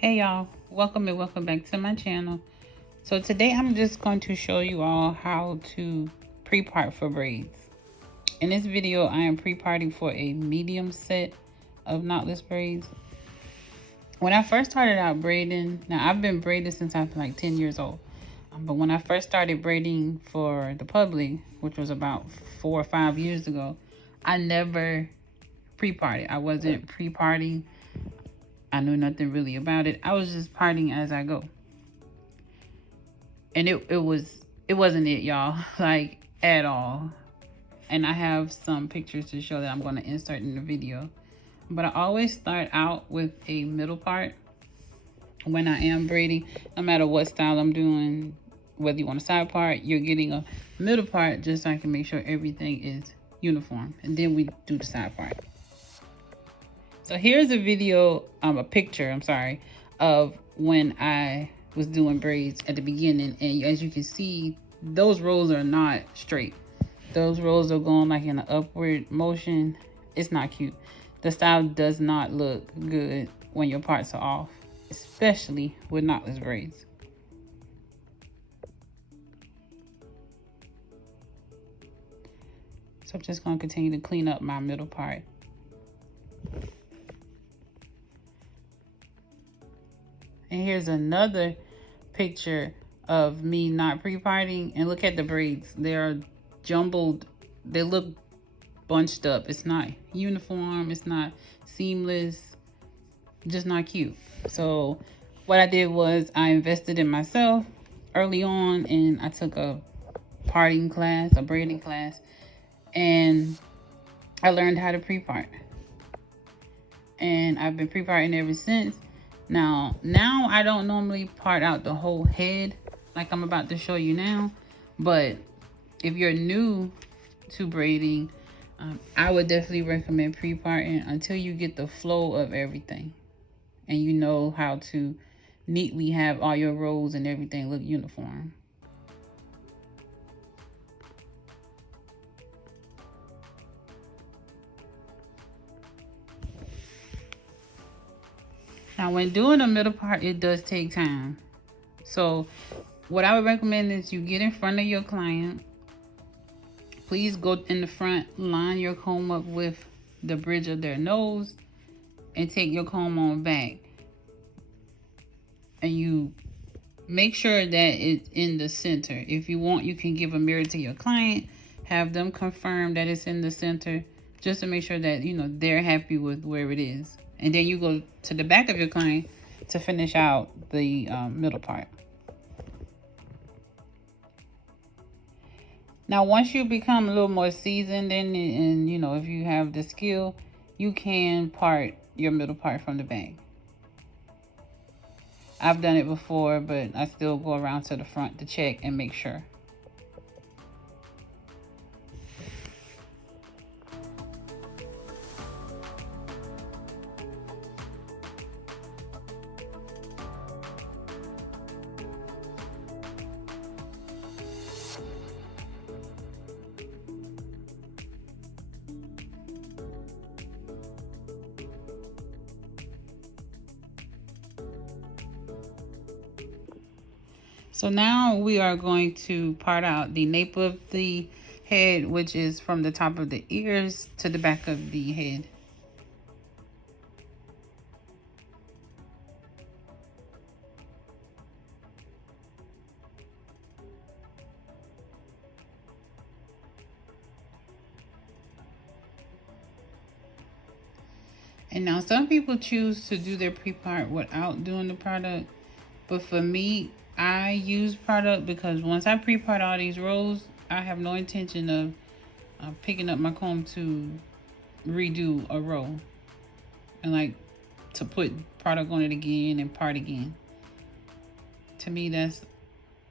Hey y'all, welcome and welcome back to my channel. So today I'm just going to show you all how to pre-part for braids. In this video I am pre-parting for a medium set of knotless braids. When I first started out braiding, now I've been braiding since I was like 10 years old. But when I first started braiding for the public, which was about 4 or 5 years ago, I never pre-parted. I wasn't pre-parting. I knew nothing really about it. I was just parting as I go. And it wasn't it, y'all, like at all. And I have some pictures to show that I'm going to insert in the video. But I always start out with a middle part when I am braiding. No matter what style I'm doing, whether you want a side part, you're getting a middle part just so I can make sure everything is uniform. And then we do the side part. So here's a video, a picture, of when I was doing braids at the beginning. And as you can see, those rows are not straight. Those rows are going like in an upward motion. It's not cute. The style does not look good when your parts are off, especially with knotless braids. So I'm just going to continue to clean up my middle part. And here's another picture of me not pre-parting. And look at the braids. They're jumbled. They look bunched up. It's not uniform. It's not seamless. Just not cute. So what I did was I invested in myself early on. And I took a parting class, a braiding class. And I learned how to pre-part. And I've been pre-parting ever since. Now I don't normally part out the whole head like I'm about to show you now. But if you're new to braiding, I would definitely recommend pre-parting until you get the flow of everything. And you know how to neatly have all your rows and everything look uniform. Now, when doing a middle part, it does take time. So what I would recommend is you get in front of your client. Please go in the front, line your comb up with the bridge of their nose, and take your comb on back. And you make sure that it's in the center. If you want, you can give a mirror to your client, have them confirm that it's in the center, just to make sure that, you know, they're happy with where it is. And then you go to the back of your client to finish out the middle part. Now, once you become a little more seasoned and you know, if you have the skill, you can part your middle part from the back. I've done it before, but I still go around to the front to check and make sure. So now we are going to part out the nape of the head, which is from the top of the ears to the back of the head. And now some people choose to do their pre-part without doing the product. But for me, I use product because once I pre-part all these rows, I have no intention of picking up my comb to redo a row. And like to put product on it again and part again. To me,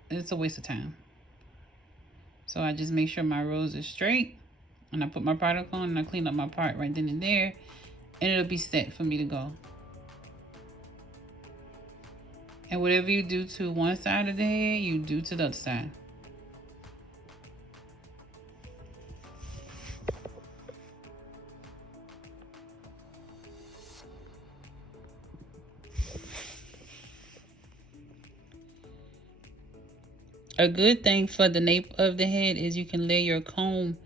it's a waste of time. So I just make sure my rows are straight. And I put my product on and I clean up my part right then and there. And it'll be set for me to go. And whatever you do to one side of the head, you do to the other side. A good thing for the nape of the head is you can lay your comb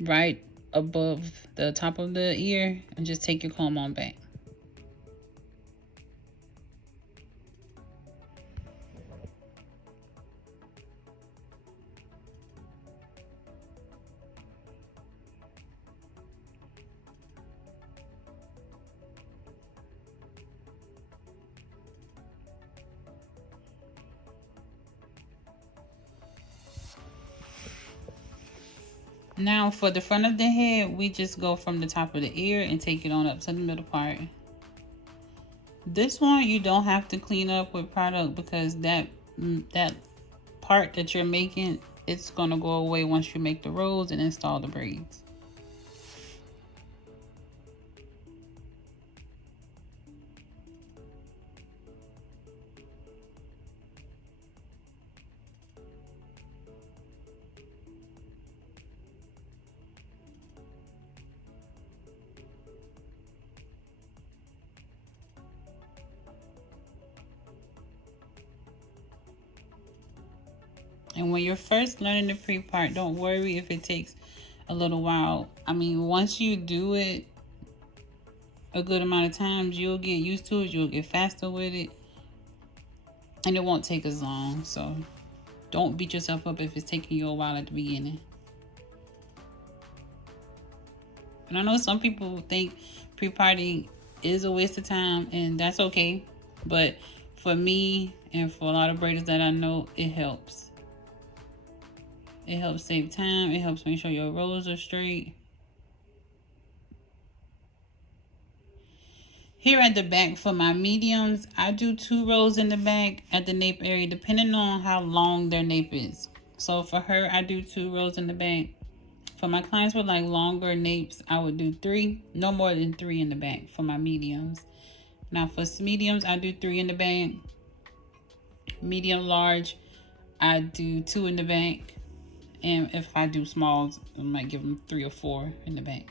right above the top of the ear and just take your comb on back. Now for the front of the head, we just go from the top of the ear and take it on up to the middle part. This one you don't have to clean up with product because that part that you're making, it's gonna go away once you make the rolls and install the braids. And when you're first learning the pre-part, don't worry if it takes a little while. I mean, once you do it a good amount of times, you'll get used to it, you'll get faster with it, and it won't take as long. So don't beat yourself up if it's taking you a while at the beginning. And I know some people think pre-parting is a waste of time, and that's okay. But for me and for a lot of braiders that I know, it helps. It helps save time. It helps make sure your rows are straight. Here at the back for my mediums, I do 2 rows in the back at the nape area, depending on how long their nape is. So for her, I do 2 rows in the back. For my clients with like longer napes, I would do 3, no more than 3 in the back for my mediums. Now for mediums, I do 3 in the back. Medium large, I do 2 in the back. And if I do smalls, I might give them 3 or 4 in the back.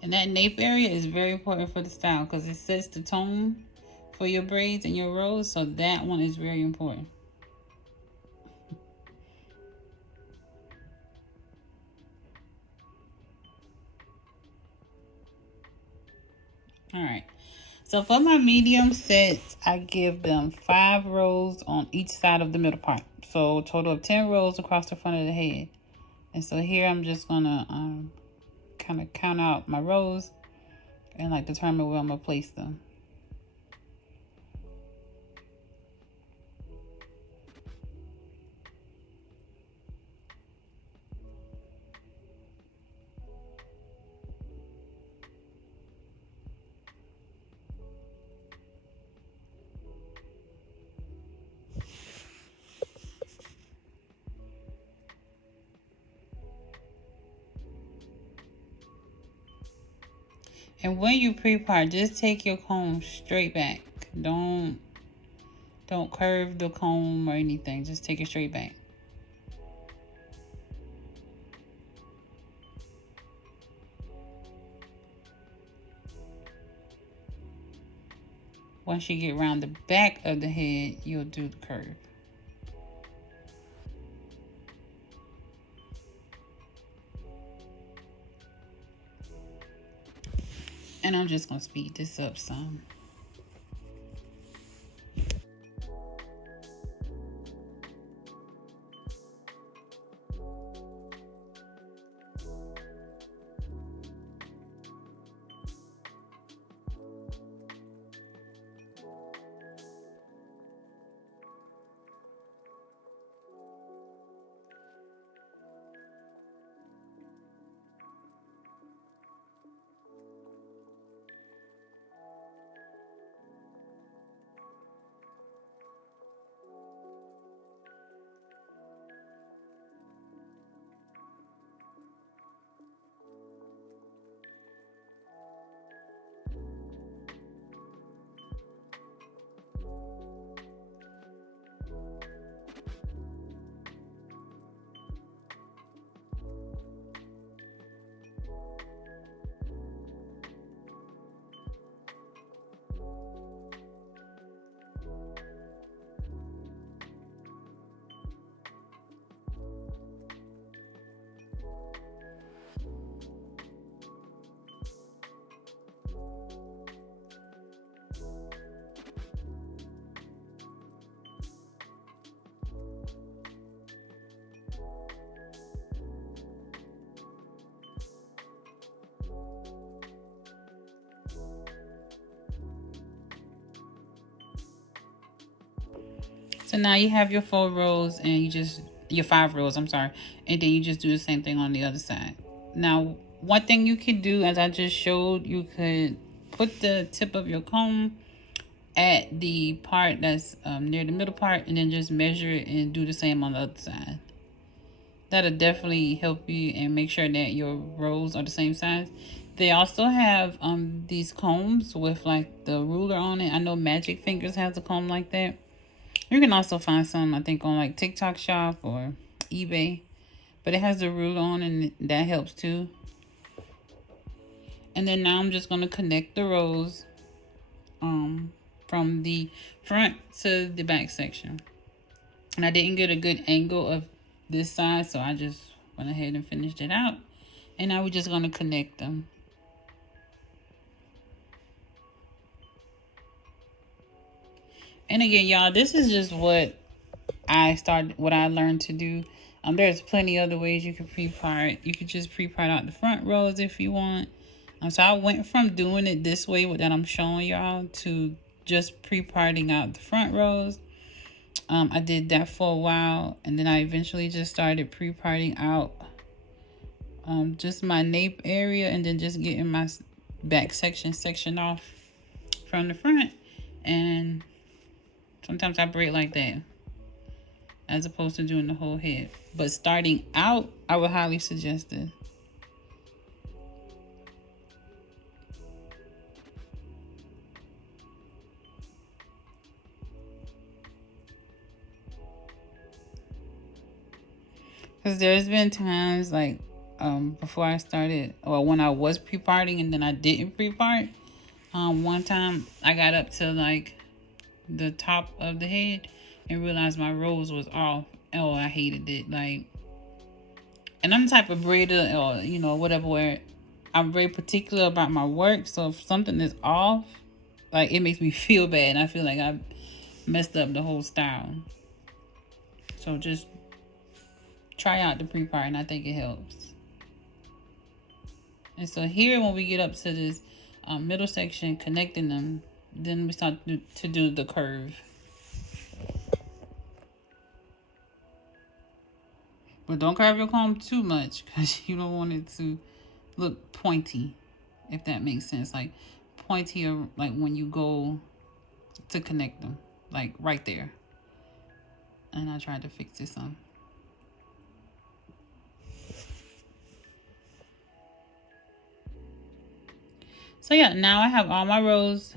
And that nape area is very important for the style because it sets the tone for your braids and your rows. So that one is very important. All right. So for my medium sets, I give them 5 rows on each side of the middle part. So a total of 10 rows across the front of the head. And so here I'm just gonna kind of count out my rows and like determine where I'm gonna place them. And when you pre-part, just take your comb straight back. Don't curve the comb or anything. Just take it straight back. Once you get around the back of the head, you'll do the curve. And I'm just gonna speed this up some. So now you have your 4 rows and your 5 rows, I'm sorry. And then you just do the same thing on the other side. Now, one thing you can do, as I just showed, you could put the tip of your comb at the part that's near the middle part, and then just measure it and do the same on the other side. That'll definitely help you and make sure that your rows are the same size. They also have these combs with like the ruler on it. I know Magic Fingers has a comb like that. You can also find some, I think, on like TikTok Shop or eBay. But it has the ruler on, and that helps too. And then now I'm just going to connect the rows from the front to the back section. And I didn't get a good angle of this side, so I just went ahead and finished it out. And now we're just going to connect them. And again, y'all, this is just what I learned to do. There's plenty other ways you can pre-part. You could just pre-part out the front rows if you want. So I went from doing it this way that I'm showing y'all to just pre-parting out the front rows. I did that for a while, and then I eventually just started pre-parting out just my nape area, and then just getting my back section off from the front. And sometimes I braid like that, as opposed to doing the whole head. But starting out, I would highly suggest it. Because there's been times like before I started, or when I was pre-parting and then I didn't pre-part. One time I got up to like the top of the head and realized my rows was off. Oh, I hated it. Like, and I'm the type of braider, or you know, whatever, where I'm very particular about my work. So if something is off, like, it makes me feel bad, and I feel like I messed up the whole style. So just try out the pre-part, and I think it helps. And so here, when we get up to this middle section, connecting them, then we start to do the curve. But don't curve your comb too much, because you don't want it to look pointy, if that makes sense. Like pointy, or like when you go to connect them, like right there. And I tried to fix this some. So yeah, now I have all my rows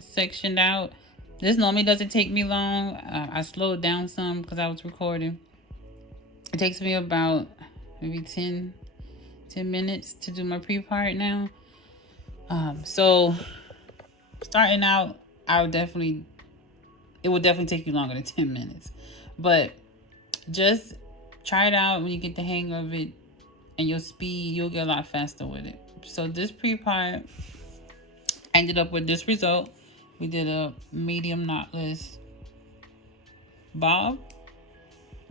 sectioned out. This normally doesn't take me long. I slowed down some because I was recording. It takes me about maybe 10 minutes to do my pre-part now. So starting out, it would definitely take you longer than 10 minutes. But just try it out. When you get the hang of it and your speed, you'll get a lot faster with it. So this pre-part ended up with this result. We did a medium knotless bob.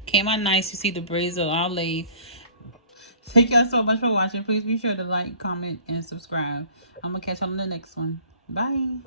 Came out nice. You see the braids are all laid. Thank y'all so much for watching. Please be sure to like, comment, and subscribe. I'm going to catch y'all on the next one. Bye.